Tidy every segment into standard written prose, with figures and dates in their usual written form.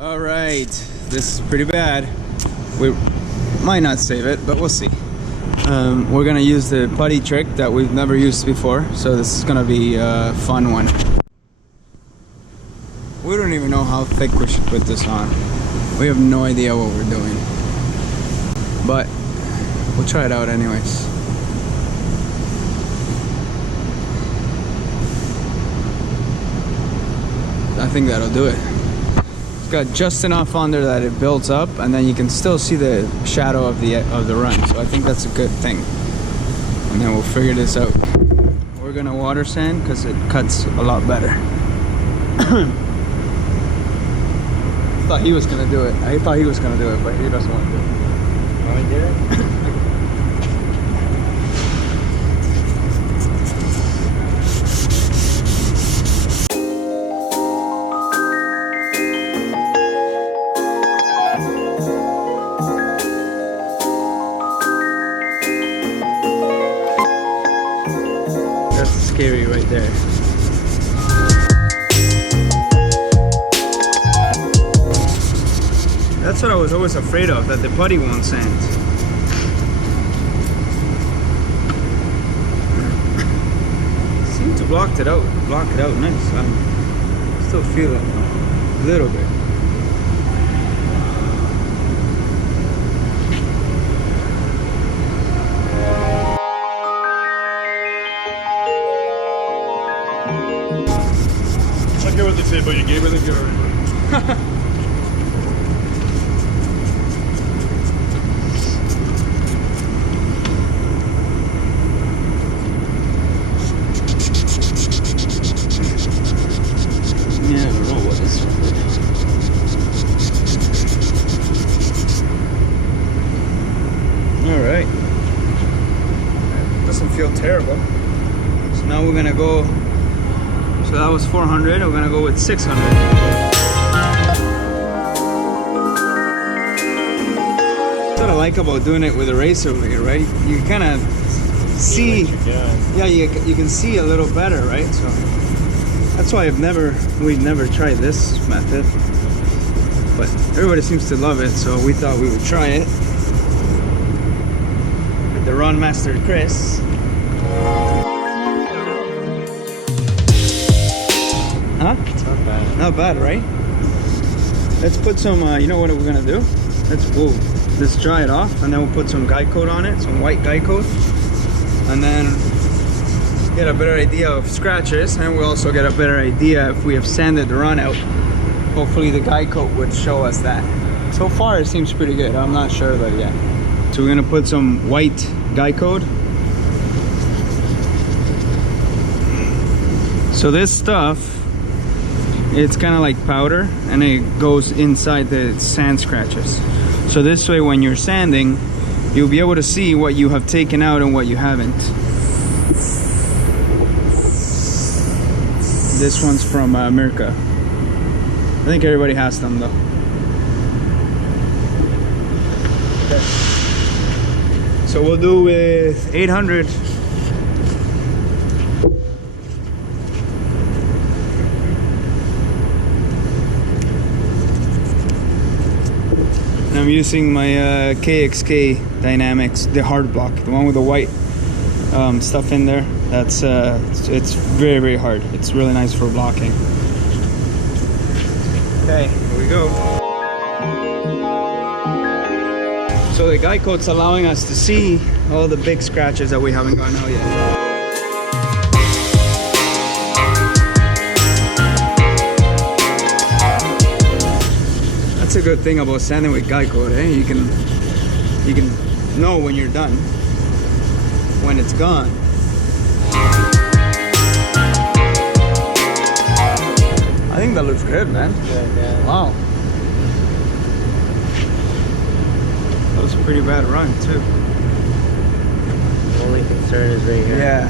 All right, this is pretty bad. We might not save it, but we'll see. We're gonna use the putty trick that we've never used before, so this is gonna be a fun one. We don't even know how thick we should put this on. We have no idea what we're doing, but we'll try it out anyways. I think that'll do it. It's got just enough under that it builds up, and then you can still see the shadow of the run. So I think that's a good thing. And then we'll figure this out. We're gonna water sand because it cuts a lot better. I thought he was gonna do it. I thought he was gonna do it, but he doesn't want to do it. Want me to do it? Scary right there. That's what I was always afraid of, that the putty won't sand. Seemed to block it out nice. I still feel it a little bit. I get what they say, but you gave her the good. Yeah, I don't know what this is. Alright. Doesn't feel terrible. So now we're gonna go. So that was 400, we're gonna go with 600. That's what I like about doing it with a racer blade, right? You kind of see, yeah, you can see a little better, right? So that's why we've never tried this method, but everybody seems to love it, so we thought we would try it with the Run Master Chris. Huh? It's not bad. Not bad, right? Let's put some, you know what we're gonna do? Let's dry it off, and then we'll put some guy coat on it, some white guy coat, and then get a better idea of scratches, and we'll also get a better idea if we have sanded the run out. Hopefully the guy coat would show us that. So far it seems pretty good. I'm not sure though yet. So we're gonna put some white guy coat. So this stuff, it's kind of like powder, and it goes inside the sand scratches. So this way when you're sanding, you'll be able to see what you have taken out and what you haven't. This one's from Mirka. I think everybody has them though. Okay. So we'll do with 800. I'm using my KXK Dynamics, the hard block, the one with the white stuff in there. That's it's very, very hard. It's really nice for blocking. Okay, here we go. So the guy coat's allowing us to see all the big scratches that we haven't gotten out yet. That's a good thing about sanding with guy coat, eh? You can know when you're done, when it's gone. I think that looks good, man. Yeah. Wow. That was a pretty bad run too. The only concern is right here. Yeah.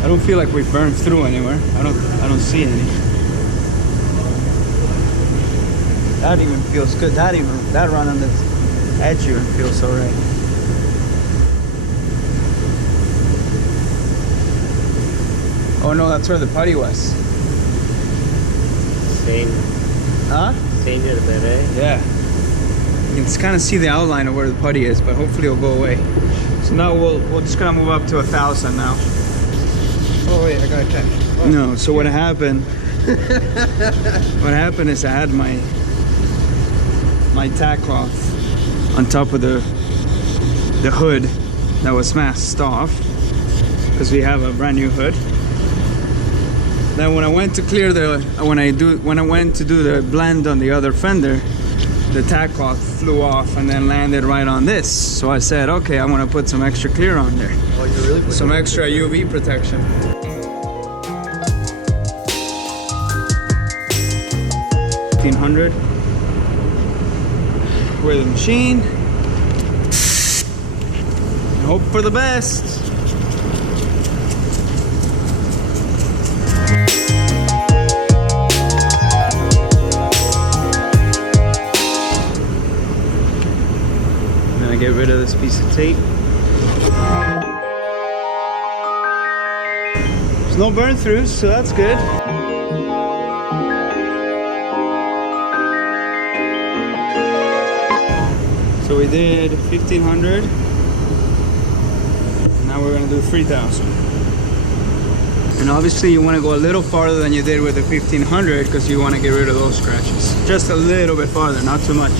I don't feel like we burned through anywhere. I don't see any. That even feels good. That run on the edge even feels alright. Oh no, that's where the putty was. Stain, Huh? stained it a bit, eh? Yeah. You can kind of see the outline of where the putty is, but hopefully it'll go away. So now we're just gonna move up to 1,000 now. Oh wait, I gotta catch. Oh. No, so what happened? What happened is I had my tack cloth on top of the hood that was smashed off because we have a brand new hood. Then when I went to clear when I went to do the blend on the other fender, the tack cloth flew off and then landed right on this. So I said, okay, I'm gonna put some extra clear on there. Oh, you really put Some extra UV protection. $1,500 with a machine. And hope for the best. I'm gonna get rid of this piece of tape. There's no burn throughs, so that's good. So we did 1,500. Now we're gonna do 3,000. And obviously you wanna go a little farther than you did with the 1,500 because you wanna get rid of those scratches. Just a little bit farther, not too much.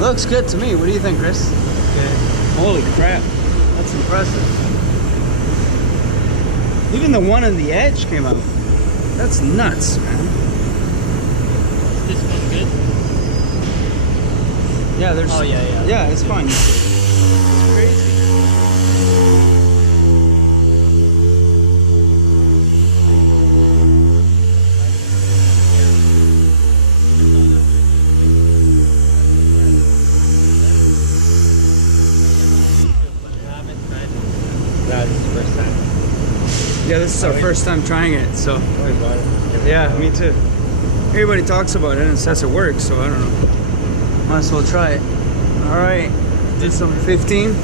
Looks good to me. What do you think, Chris? Okay. Holy crap. That's impressive. Even the one on the edge came out. That's nuts, man. Is this one good? Yeah, there's... Oh, yeah. Yeah, it's fine. It's crazy. That's the first time. Yeah, this is our first time trying it, so... Oh, you bought it? Yeah, me too. Everybody talks about it and says it works, so I don't know. Might as well try it. All right, did some 5,000.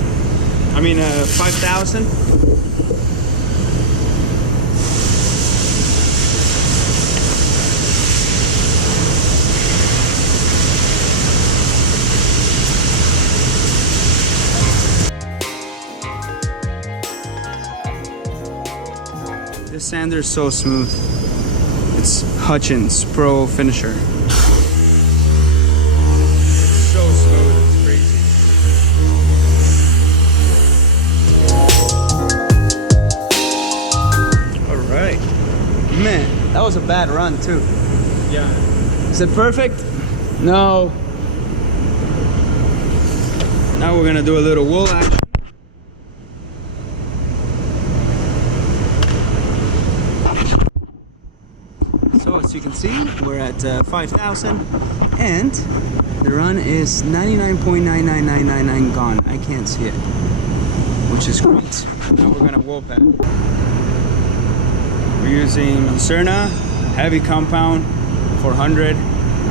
This sander is so smooth. It's Hutchins Pro Finisher. It's so smooth, it's crazy. Alright. Man, that was a bad run too. Yeah. Is it perfect? No. Now we're gonna do a little wool action. So as you can see, we're at 5,000 and the run is 99.99999 gone. I can't see it, which is great. Now we're gonna wool pad. We're using Mancerna, heavy compound, 400,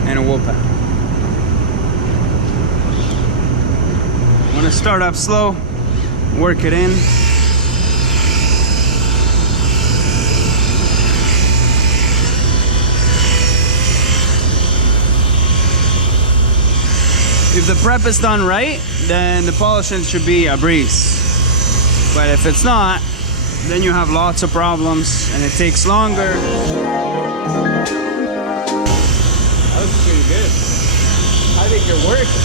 and a wool pad. I'm gonna start up slow, work it in. If the prep is done right, then the polishing should be a breeze. But if it's not, then you have lots of problems and it takes longer. That was pretty good. I think you're working.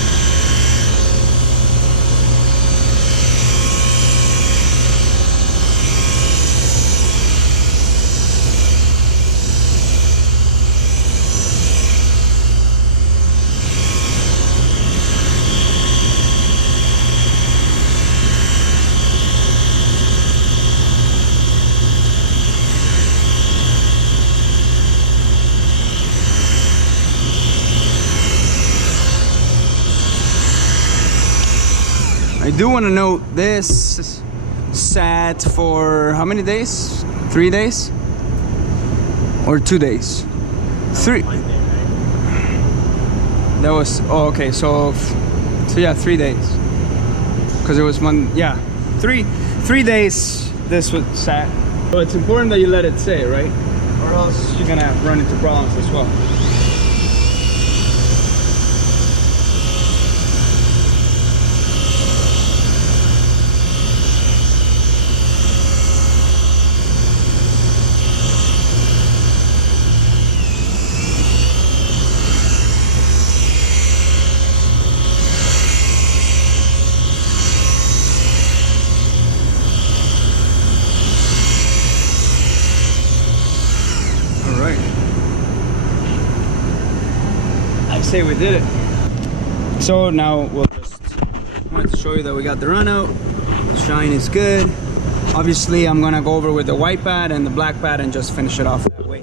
I do want to note this sat for how many days? 3 days? Or 2 days? 3. One day, right? That was, oh, okay, so yeah, 3 days. Because it was three days this was sat. So it's important that you let it sit, right? Or else you're gonna run into problems as well. I say we did it. So now we'll just wanted to show you that we got the run out. The shine is good. Obviously I'm gonna go over with the white pad and the black pad and just finish it off that way.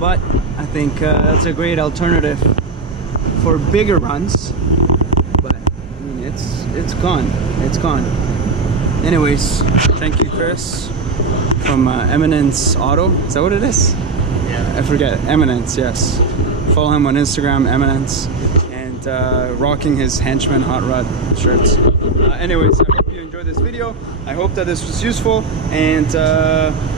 But I think that's a great alternative for bigger runs. But I mean, it's gone. It's gone. Anyways, thank you, Chris, from Eminence Auto. Is that what it is? Yeah. I forget. Eminence, yes. Follow him on Instagram, Eminence, and rocking his Henchman Hot Rod shirts. Anyways, I hope you enjoyed this video. I hope that this was useful, and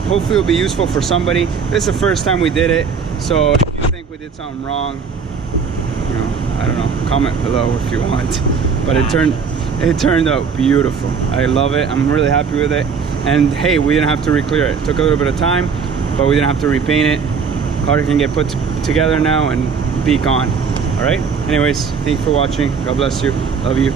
hopefully it'll be useful for somebody. This is the first time we did it, so if you think we did something wrong, you know, I don't know, comment below if you want. But it turned out beautiful. I love it. I'm really happy with it. And hey, we didn't have to re-clear it. It took a little bit of time, but we didn't have to repaint it. Car can get put together now and be gone. All right, anyways, thank you for watching. God bless you. Love you.